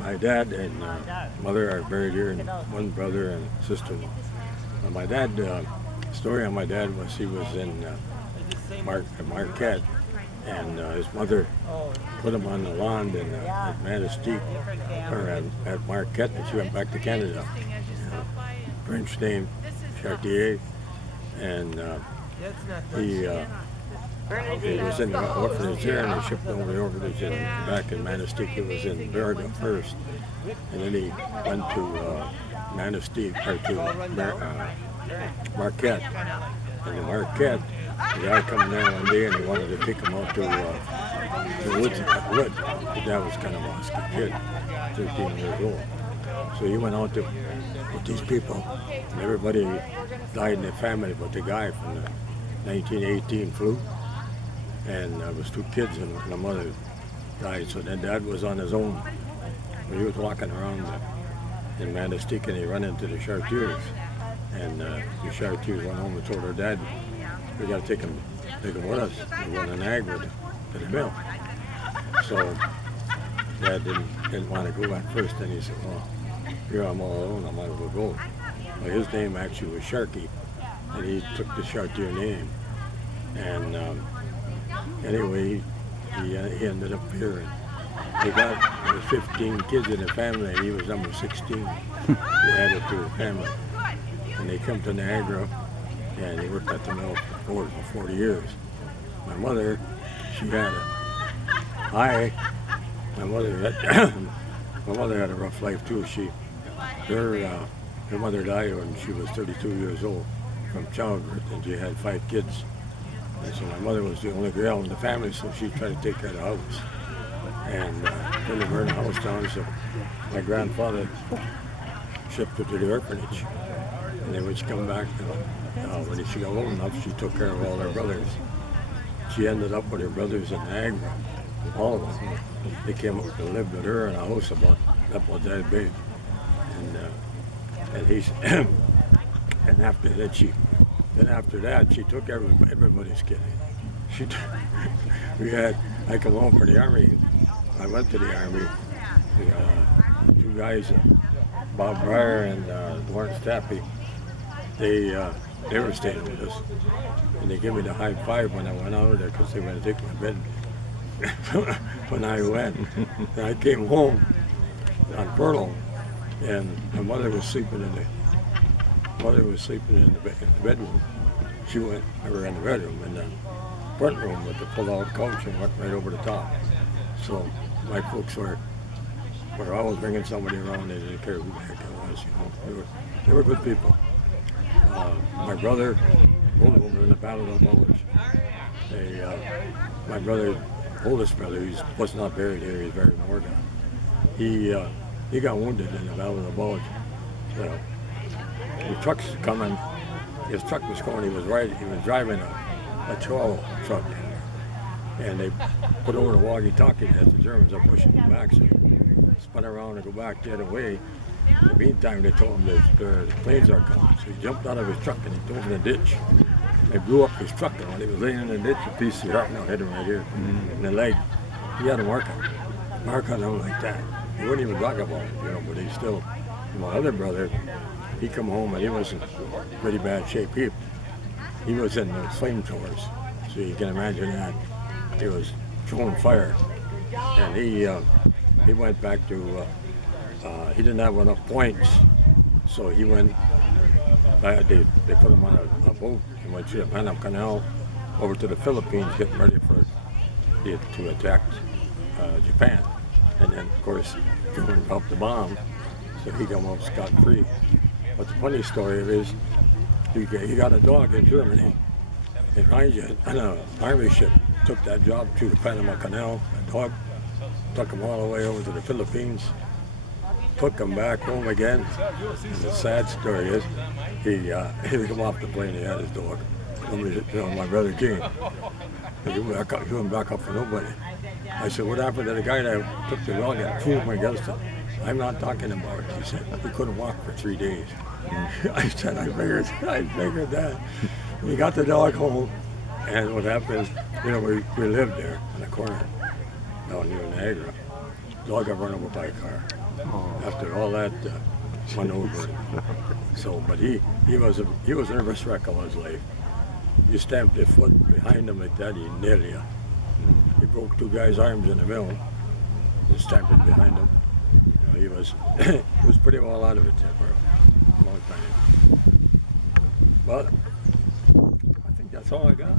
My dad and mother are buried here, and one brother and sister. My dad, story on my dad was he was in Marquette, and his mother put him on the lawn at Manistee, or at Marquette, and she went back to Canada. French name, Chartier, and he was in the orphanage there, and they shipped him over the orphanage back in Manistee. He was in Niagara first, and then he went to Manistee, or to Marquette. And in Marquette, the guy come there one day and he wanted to take him out to the woods. His dad was kind of a husky kid, 13 years old. So he went out with these people, and everybody died in their family but the guy from the 1918 flu. And there was two kids and the mother died. So then Dad was on his own. He was walking around in Manistee, and he ran into the Chartiers. And the Chartiers went home and told her dad, we got to take him with us. We're going to Niagara to the mill. So Dad didn't want to go at first. Then he said, well, here I'm all alone, I might as well go. Well, his name actually was Sharkey, and he took the Chartier name. And anyway, he ended up here. There was 15 kids in the family, and he was number 16. He added to the family. And they come to Niagara, and he worked at the mill for 40 years. My mother, she had my mother had a rough life too. Her mother died when she was 32 years old from childbirth, and she had 5 kids. And so my mother was the only girl in the family, so she tried to take care of the house. And couldn't burn the house down, so my grandfather shipped her to the orphanage. And then when she come back, when she got old enough, she took care of all her brothers. She ended up with her brothers in Niagara, all of them. They came up and lived with her in a house about that big. And after that, she took everybody's kid. I come home from the army. I went to the army. Two guys, Bob Breyer and Lawrence Tappy, they were staying with us. And they gave me the high five when I went out of there because they were going to take my bed when I went. And I came home on furlough, and my mother was sleeping in the bedroom. I were in the bedroom, in the front room with the pull-out couch, and went right over the top. So my folks were always bringing somebody around. They didn't care who the heck it was, you know. They were good people. My brother, over in the Battle of the Bulge. My oldest brother, he was not buried here. He's buried in Oregon. He got wounded in the Battle of the Bulge. The truck's coming. His truck was going. He was driving a Chihuahua truck, and they put over the walkie-talkie as the Germans are pushing him back. So he spun around and go back the other way. In the meantime, they told him the planes are coming. So he jumped out of his truck and he dove in a ditch. They blew up his truck, and when he was laying in the ditch, a piece of shrapnel hit him right here in the leg. He had a mark on him like that. He wouldn't even talk about it, you know, but he still. My other brother, he come home and he was in pretty bad shape. He was in the flamethrowers, so you can imagine that. He was throwing fire, and he went back to. He didn't have enough points, so he went. They put him on a boat and went through the Panama Canal over to the Philippines, getting ready to attack Japan. And then, of course, Germany dropped the bomb, so he came off scot-free. But the funny story is, he got a dog in Germany, and an army ship took that job through the Panama Canal. The dog took him all the way over to the Philippines, took him back home again. And the sad story is, he come off the plane, he had his dog. My brother King. He went back up for nobody. I said, what happened to the guy that took the dog and threw him against it? I'm not talking about it. He said, he couldn't walk for 3 days. I said, I figured that. We got the dog home, and what happened, we lived there in a corner down near Niagara. dog got run over by a car. Oh. After all that maneuvering. So, but he was a nervous wreck all his life. You stamped your foot behind him like that, he'd nail you. He broke 2 guys' arms in the middle and stamped it behind him. You know, he was he was pretty well out of it there for a long time. But I think that's all I got.